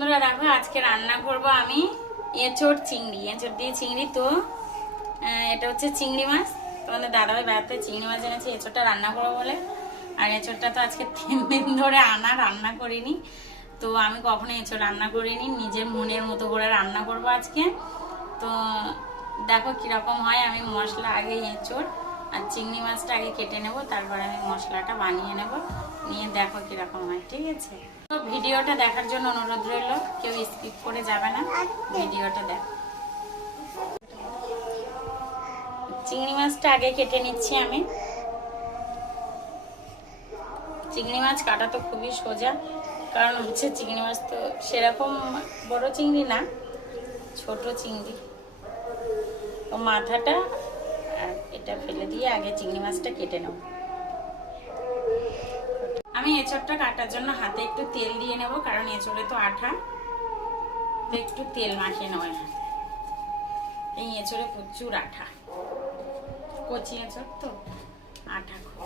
বন্ধুরা দেখো আজকে রান্না করব আমি এঁচড় চিংড়ি, এঁচড় দিয়ে চিংড়ি। তো এটা হচ্ছে চিংড়ি মাছ। তোমাদের দাদাভাই বেড়াতে চিংড়ি মাছ এনেছে এঁচড়টা রান্না করবো বলে। আর এঁচড়টা তো আজকে 3 দিন ধরে রান্না করিনি। তো আমি কখনো এঁচড় রান্না করিনি, নিজের মনের মতো করে রান্না করব আজকে। তো দেখো কিরকম হয়। আমি মশলা আগে এঁচড় আর চিংড়ি মাছটা আগে কেটে নেব, তারপর আমি মশলাটা বানিয়ে নেব, নিয়ে দেখো কিরকম হয়। ঠিক আছে, তো ভিডিওটা দেখার জন্য অনুরোধ রইল, কেউ স্কিপ করে যাবে না, ভিডিওটা দেখো। চিংড়ি মাছটা আগে কেটে নিচ্ছি আমি। চিংড়ি মাছ কাটা তো খুবই সোজা, কারণ হচ্ছে চিংড়ি মাছ তো সেরকম বড় চিংড়ি না, ছোট চিংড়ি। ও মাথাটা আর এটা ফেলে দিয়ে আগে চিংড়ি মাছটা কেটে নেব। আমি এঁচড়টা কাটার জন্য হাতে একটু তেল দিয়ে নেব, কারণ এঁচড়ে তো আঠা, তো একটু তেল মাখিয়ে নেব হাতে। এই এঁচড়ে প্রচুর আঠা, কচি এঁচড় তো আঠা খুব।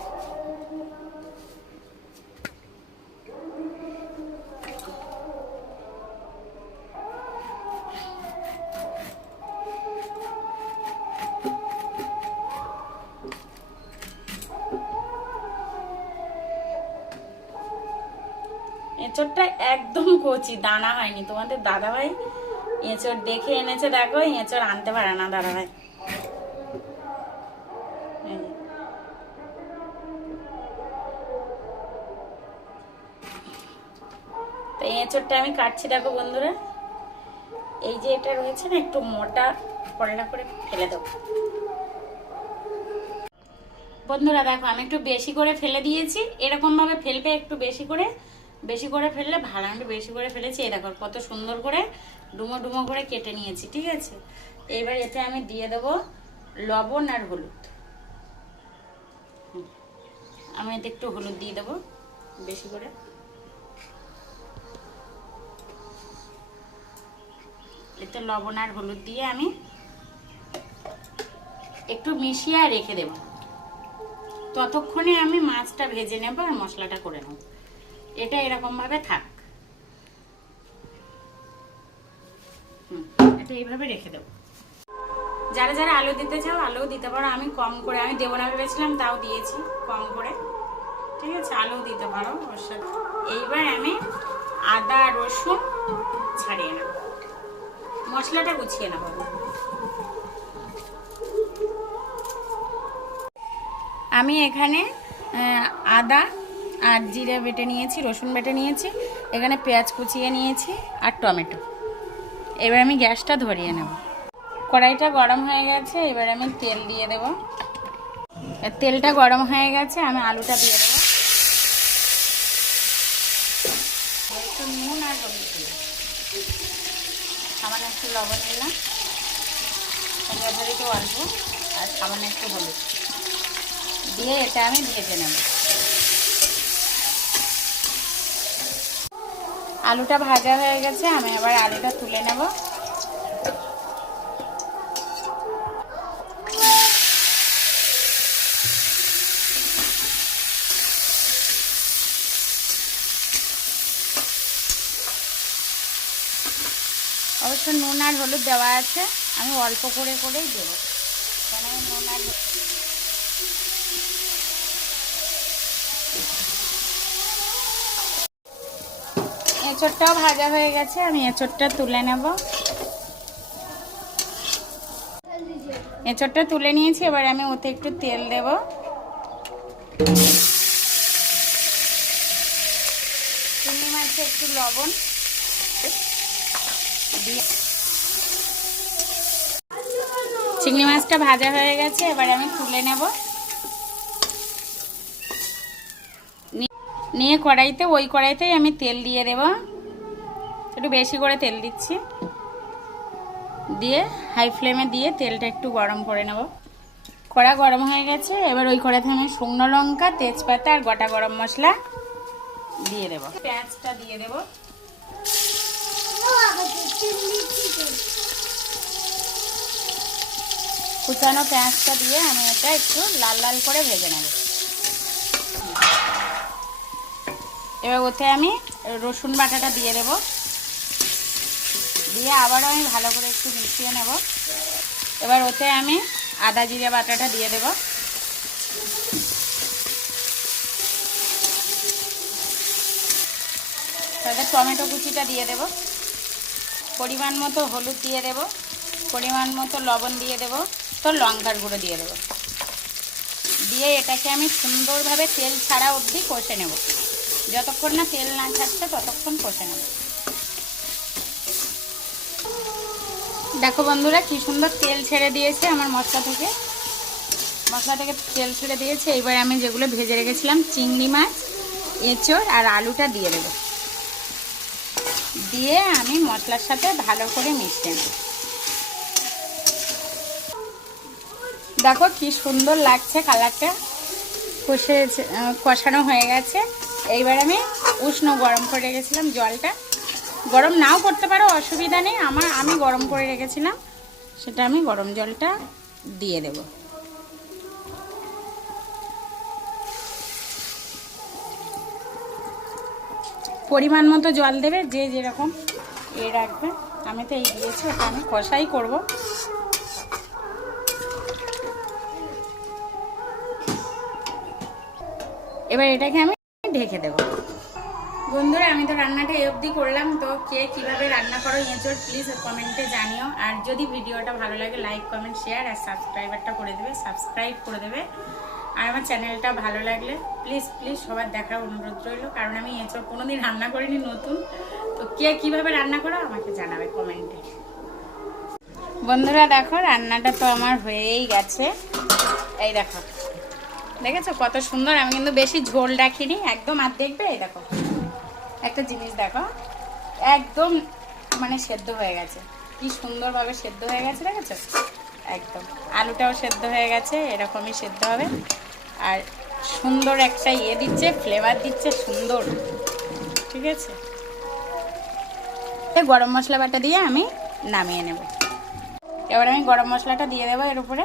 এঁচড়টা একদম কচি, দানা হয়নি। তোমাদের দাদাভাই এঁচড় দেখে এনেছে, দেখো এঁচড় আনতে পারে না দাদাভাই। তো এঁচড়টা আমি কাটছি, দেখো বন্ধুরা। এই যে এটা রয়েছে না, একটু মোটা পলটা করে ফেলে দেবো। বন্ধুরা দেখো আমি একটু বেশি করে ফেলে দিয়েছি, এরকম ভাবে ফেলবে, একটু বেশি করে ফেললে ভালো। আমি বেশি করে ফেলেছি, এই দেখো কত সুন্দর করে ডুমো ডুমো করে কেটে নিয়েছি। ঠিক আছে, এইবার এতে আমি দিয়ে দেবো লবণ আর হলুদ। আমি এতে একটু হলুদ দিয়ে দেবো বেশি করে। এতে লবণ আর হলুদ দিয়ে আমি একটু মিশিয়ে রেখে দেব। ততক্ষণে আমি মাছটা ভেজে নেব আর মশলাটা করে নেব। এটা এরকম ভাবে থাক, এটা এইভাবে রেখে দেবো। যারা যারা আলু দিতে চাও আলু দিতে পারো, আমি কম করে, আমি দেবো না ভেবেছিলাম, তাও দিয়েছি কম করে। ঠিক আছে, আলু দিতে পারো ওর সাথে। এইবার আমি আদা রসুন ছাড়িয়ে নেব, মশলাটা গুছিয়ে নেব। আমি এখানে আদা আর জিরে বেটে নিয়েছি, রসুন বেটে নিয়েছি, এখানে পেঁয়াজ কুচিয়ে নিয়েছি আর টমেটো। এবার আমি গ্যাসটা ধরিয়ে নেব। কড়াইটা গরম হয়ে গেছে, এবার আমি তেল দিয়ে দেব। তেলটা গরম হয়ে গেছে, আমি আলুটা দিয়ে দেবো। একটু নুন আর হলুদ দিয়ে সামান্য একটু লবণ দিলাম, একটু অল্প, আর সামান্য একটু হলুদ দিয়ে এটা আমি ভেজে নেব। আলুটা ভাজা হয়ে গেছে, আমি এবার আলুটা তুলে নেব। অবশ্য নুন আর হলুদ দেওয়া আছে, আমি অল্প করে করেই দেবো, কেন নুন আর এঁচড়টাও ভাজা হয়ে গেছে, আমি এঁচড়টা তুলে নেব। এঁচড়টা তুলে নিয়েছি, এবার আমি ওতে একটু তেল দেব। চিংড়ি মাছে একটু লবণ দিয়ে, চিংড়ি মাছটা ভাজা হয়ে গেছে, এবার আমি তুলে নেব। নিয়ে কড়াইতে, ওই কড়াইতেই আমি তেল দিয়ে দেব, একটু বেশি করে তেল দিচ্ছি, দিয়ে হাই ফ্লেমে দিয়ে তেলটা একটু গরম করে নেব। কড়া গরম হয়ে গেছে, এবার ওই কড়াইতে আমি শুকনো লঙ্কা, তেজপাতা আর গোটা গরম মশলা দিয়ে দেব। পেঁয়াজটা দিয়ে দেব, কুচানো পেঁয়াজটা দিয়ে আমি এটা একটু লাল লাল করে ভেজে নেব। এবার ওতে আমি রসুন বাটাটা দিয়ে দেব। দিয়ে আবারও আমি ভালো করে একটু মিশিয়ে নেব। এবার ওতে আমি আদা জিরে বাটাটা দিয়ে দেব। তাতে টমেটো কুচিটা দিয়ে দেব, পরিমাণ মতো হলুদ দিয়ে দেব, পরিমাণ মতো লবণ দিয়ে দেব, তো লঙ্কার গুঁড়ো দিয়ে দেব। দিয়ে এটাকে আমি সুন্দরভাবে তেল ছাড়া অবধি কষে নেব। যতক্ষণ না তেল না ছাড়ছে ততক্ষণ কষে নেব। দেখো বন্ধুরা কি সুন্দর তেল ছেড়ে দিয়েছে আমার মশলা থেকে তেল ছেড়ে দিয়েছে। এবার আমি যেগুলো ভেজে রেখেছিলাম চিংড়ি মাছ, এঁচোড় আর আলুটা দিয়ে দেব। দিয়ে আমি মশলার সাথে ভালো করে মিশিয়ে নেব। দেখো কি সুন্দর লাগছে কালারটা, কষানো হয়ে গেছে। এইবার আমি উষ্ণ গরম করে রেখেছিলাম জলটা, গরম নাও করতে পারো অসুবিধা নেই, আমি গরম করে রেখেছিলাম, সেটা আমি গরম জলটা দিয়ে দেব। পরিমাণ মতো জল দেবে, যে যেরকম রাখবে। আমি তো এই দিয়েছি, ওটা আমি কষাই করব। এবার এটাকে আমি ঢেকে দেব। বন্ধুরা আমি তো রান্নাটা এই অবধি করলাম। তো কে কীভাবে রান্না করো এঁচোড় প্লিজ কমেন্টে জানিও। আর যদি ভিডিওটা ভালো লাগে লাইক কমেন্ট শেয়ার আর সাবস্ক্রাইব করে দেবে। আর আমার চ্যানেলটা ভালো লাগলে প্লিজ সবার দেখার অনুরোধ রইল, কারণ আমি এঁচোড় কোনোদিন রান্না করিনি, নতুন। তো কে কীভাবে রান্না করো আমাকে জানাবে কমেন্টে। বন্ধুরা দেখো রান্নাটা তো আমার হয়েই গেছে। এই দেখো, দেখেছো কত সুন্দর। আমি কিন্তু বেশি ঝোল রাখিনি একদম। আর দেখবে এই দেখো একটা জিনিস দেখো, একদম মানে সেদ্ধ হয়ে গেছে, কি সুন্দরভাবে সেদ্ধ হয়ে গেছে, দেখেছো? একদম আলুটাও সেদ্ধ হয়ে গেছে, এরকমই সেদ্ধ হবে। আর সুন্দর একটা দিচ্ছে, ফ্লেভার দিচ্ছে সুন্দর, ঠিক আছে? গরম মশলা বাটা দিয়ে আমি নামিয়ে নেব। এবার আমি গরম মশলাটা দিয়ে দেবো এর উপরে।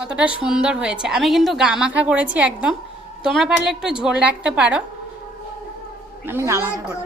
কতটা সুন্দর হয়েছে। আমি কিন্তু গা মাখা করেছি একদম, তোমরা পারলে একটু ঝোল রাখতে পারো, আমি গা মাখা করেছি।